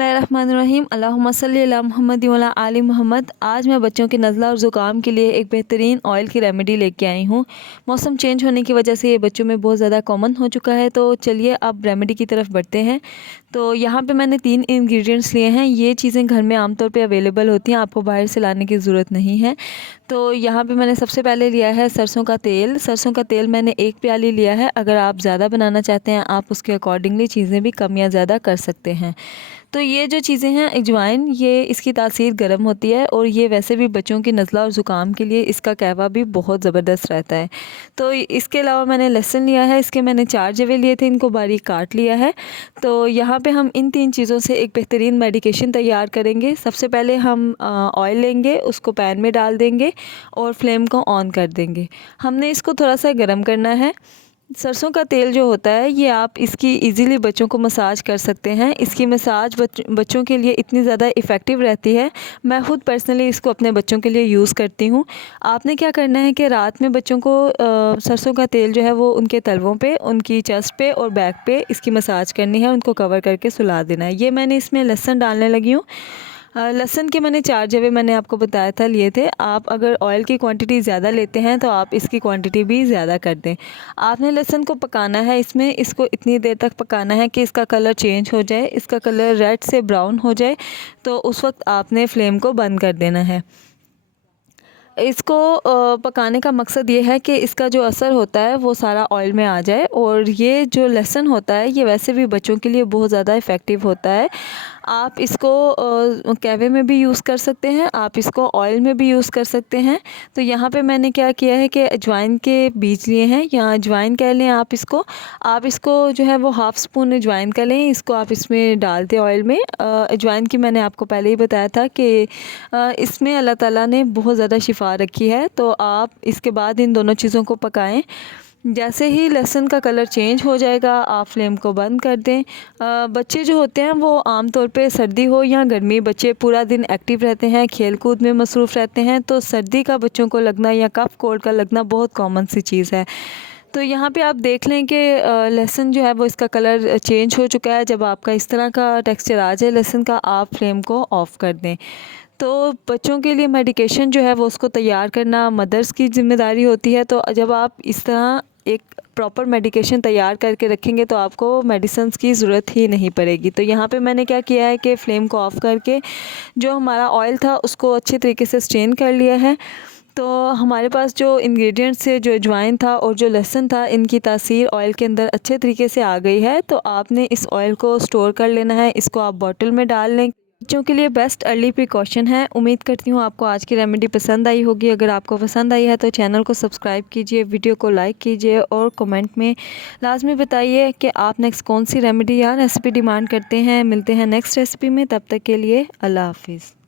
बिस्मिल्लाहिर्रहमानिर्रहीम अल्लाहुम्मा सल्ली अला मुहम्मद व अला आलि मोहम्मद। आज मैं बच्चों के नज़ला और ज़ुकाम के लिए एक बेहतरीन ऑयल की रेमेडी लेके आई हूँ। मौसम चेंज होने की वजह से ये बच्चों में बहुत ज़्यादा कॉमन हो चुका है, तो चलिए अब रेमेडी की तरफ बढ़ते हैं। तो यहाँ पे मैंने 3 इंग्रेडिएंट्स लिए हैं। ये चीज़ें घर में आमतौर पे अवेलेबल होती हैं, आपको बाहर से लाने की ज़रूरत नहीं है। तो यहाँ पे मैंने सबसे पहले लिया है सरसों का तेल। सरसों का तेल मैंने 1 प्याली लिया है। अगर आप ज़्यादा बनाना चाहते हैं, आप उसके अकॉर्डिंगली चीज़ें भी कम या ज़्यादा कर सकते हैं। तो ये जो चीज़ें हैं, अजवाइन, ये इसकी तासीर गर्म होती है और ये वैसे भी बच्चों की नज़ला और ज़ुकाम के लिए इसका कहवा भी बहुत ज़बरदस्त रहता है। तो इसके अलावा मैंने लहसुन लिया है, इसके मैंने 4 जवे लिए थे, इनको बारीक काट लिया है। तो यहाँ पे हम इन 3 चीज़ों से एक बेहतरीन मेडिकेशन तैयार करेंगे। सबसे पहले हम ऑयल लेंगे, उसको पैन में डाल देंगे और फ्लेम को ऑन कर देंगे। हमने इसको थोड़ा सा गर्म करना है। सरसों का तेल जो होता है, ये आप इसकी इजीली बच्चों को मसाज कर सकते हैं। इसकी मसाज बच्चों के लिए इतनी ज़्यादा इफ़ेक्टिव रहती है। मैं ख़ुद पर्सनली इसको अपने बच्चों के लिए यूज़ करती हूँ। आपने क्या करना है कि रात में बच्चों को सरसों का तेल जो है वो उनके तलवों पे, उनकी चेस्ट पे और बैक पे इसकी मसाज करनी है, उनको कवर करके सुला देना है। ये मैंने इसमें लहसुन डालने लगी हूँ। लहसुन के मैंने 4 जवे मैंने आपको बताया था लिए थे। आप अगर ऑयल की क्वांटिटी ज़्यादा लेते हैं तो आप इसकी क्वांटिटी भी ज़्यादा कर दें। आपने लहसुन को पकाना है, इसमें इसको इतनी देर तक पकाना है कि इसका कलर चेंज हो जाए, इसका कलर रेड से ब्राउन हो जाए। तो उस वक्त आपने फ्लेम को बंद कर देना है। इसको पकाने का मकसद ये है कि इसका जो असर होता है वो सारा ऑयल में आ जाए। और ये जो लहसुन होता है, ये वैसे भी बच्चों के लिए बहुत ज़्यादा इफ़ेक्टिव होता है। आप इसको कहवे में भी यूज़ कर सकते हैं, आप इसको ऑयल में भी यूज़ कर सकते हैं। तो यहाँ पे मैंने क्या किया है कि अजवाइन के बीज लिए हैं, या अजवाइन कह लें आप इसको जो है वो हाफ़ स्पून अजवाइन का लें, इसको आप इसमें डाल दें ऑयल में। अजवाइन की मैंने आपको पहले ही बताया था कि इसमें अल्लाह ताला ने बहुत ज़्यादा शिफा रखी है। तो आप इसके बाद इन दोनों चीज़ों को पकाएं। जैसे ही लहसुन का कलर चेंज हो जाएगा, आप फ्लेम को बंद कर दें। बच्चे जो होते हैं वो आम तौर पे सर्दी हो या गर्मी, बच्चे पूरा दिन एक्टिव रहते हैं, खेल कूद में मसरूफ़ रहते हैं। तो सर्दी का बच्चों को लगना या कफ़ कोल्ड का लगना बहुत कॉमन सी चीज़ है। तो यहाँ पे आप देख लें कि लहसुन जो है वो इसका कलर चेंज हो चुका है। जब आपका इस तरह का टेक्सचर आ जाए लहसुन का, आप फ्लेम को ऑफ़ कर दें। तो बच्चों के लिए मेडिकेशन जो है वो उसको तैयार करना मदर्स की ज़िम्मेदारी होती है। तो जब आप इस तरह एक प्रॉपर मेडिकेशन तैयार करके रखेंगे तो आपको मेडिसिन्स की ज़रूरत ही नहीं पड़ेगी। तो यहाँ पे मैंने क्या किया है कि फ़्लेम को ऑफ़ करके जो हमारा ऑयल था उसको अच्छे तरीके से स्ट्रेन कर लिया है। तो हमारे पास जो इंग्रेडिएंट्स थे, जो अजवाइन था और जो लहसुन था, इनकी तासीर ऑयल के अंदर अच्छे तरीके से आ गई है। तो आपने इस ऑयल को स्टोर कर लेना है, इसको आप बॉटल में डाल लें। बच्चों के लिए बेस्ट अर्ली प्रिकॉशन है। उम्मीद करती हूँ आपको आज की रेमेडी पसंद आई होगी। अगर आपको पसंद आई है तो चैनल को सब्सक्राइब कीजिए, वीडियो को लाइक कीजिए और कमेंट में लाजमी बताइए कि आप नेक्स्ट कौन सी रेमेडी या रेसिपी डिमांड करते हैं। मिलते हैं नेक्स्ट रेसिपी में, तब तक के लिए अल्लाह हाफिज़।